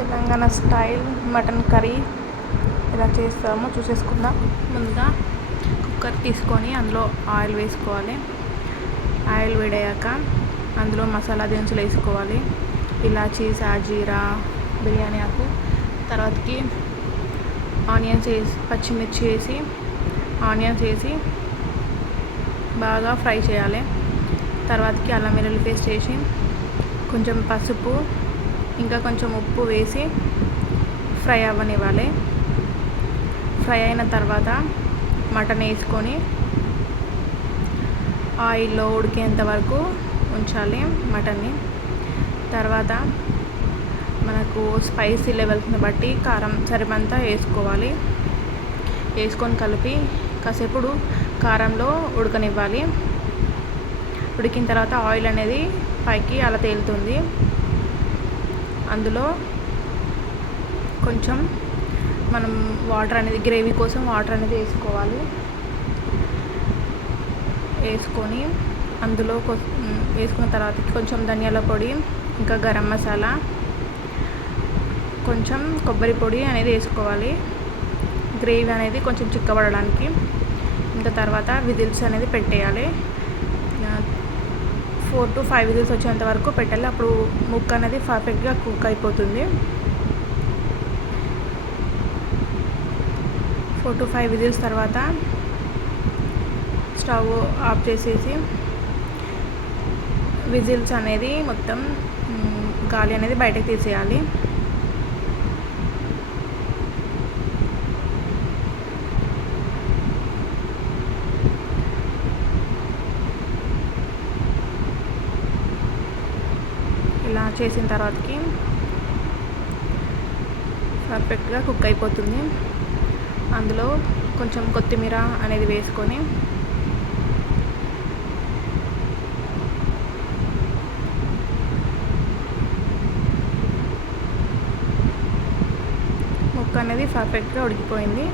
Telangana style mutton curry ఎలా చేస్తామో చూసేసుకుందాం. ముందుగా కుక్కర్ తీసుకొని అందులో ఆయిల్ వేసుకోవాలి. ఆయిల్ వేడయ్యాక అందులో మసాలా దినుసులు వేసుకోవాలి. ఇలాచీ సాజీరా బిర్యానీ ఆకు తర్వాతకి ఆనియన్స్ వేసి పచ్చిమిర్చి వేసి ఆనియన్స్ వేసి బాగా ఫ్రై చేయాలి. తర్వాతకి అల్లం వెల్లుల్లి పేస్ట్ వేసి కొంచెం పసుపు ఇంకా కొంచెం ఉప్పు వేసి ఫ్రై అవ్వనివ్వాలి. ఫ్రై అయిన తర్వాత మటన్ వేసుకొని ఆయిల్లో ఉడికేంత వరకు ఉంచాలి మటన్ని. తర్వాత మనకు స్పైసీ లెవెల్స్ని బట్టి కారం సరిపంతా వేసుకోవాలి. వేసుకొని కలిపి కాసేపుడు కారంలో ఉడకనివ్వాలి. ఉడికిన తర్వాత ఆయిల్ అనేది పైకి అలా తేలుతుంది. అందులో కొంచెం మనం వాటర్ అనేది గ్రేవీ కోసం వాటర్ అనేది వేసుకోవాలి. వేసుకొని అందులో వేసుకున్న తర్వాత కొంచెం ధనియాల పొడి ఇంకా గరం మసాలా కొంచెం కొబ్బరి పొడి అనేది వేసుకోవాలి. గ్రేవీ అనేది కొంచెం చిక్కబడడానికి. ఇంకా తర్వాత విదిల్స్ అనేది పెట్టేయాలి. ఫోర్ టు ఫైవ్ విజిల్స్ వచ్చేంత వరకు పెట్టాలి. అప్పుడు ముక్క అనేది పర్ఫెక్ట్గా కుక్ అయిపోతుంది. ఫోర్ టు ఫైవ్ విజిల్స్ తర్వాత స్టవ్ ఆఫ్ చేసేసి విజిల్స్ అనేది మొత్తం గాలి అనేది బయటకు తీసేయాలి. చేసిన తర్వాతకి పర్ఫెక్ట్గా కుక్ అయిపోతుంది. అందులో కొంచెం కొత్తిమీర అనేది వేసుకొని ముక్క అనేది పర్ఫెక్ట్గా ఉడికిపోయింది.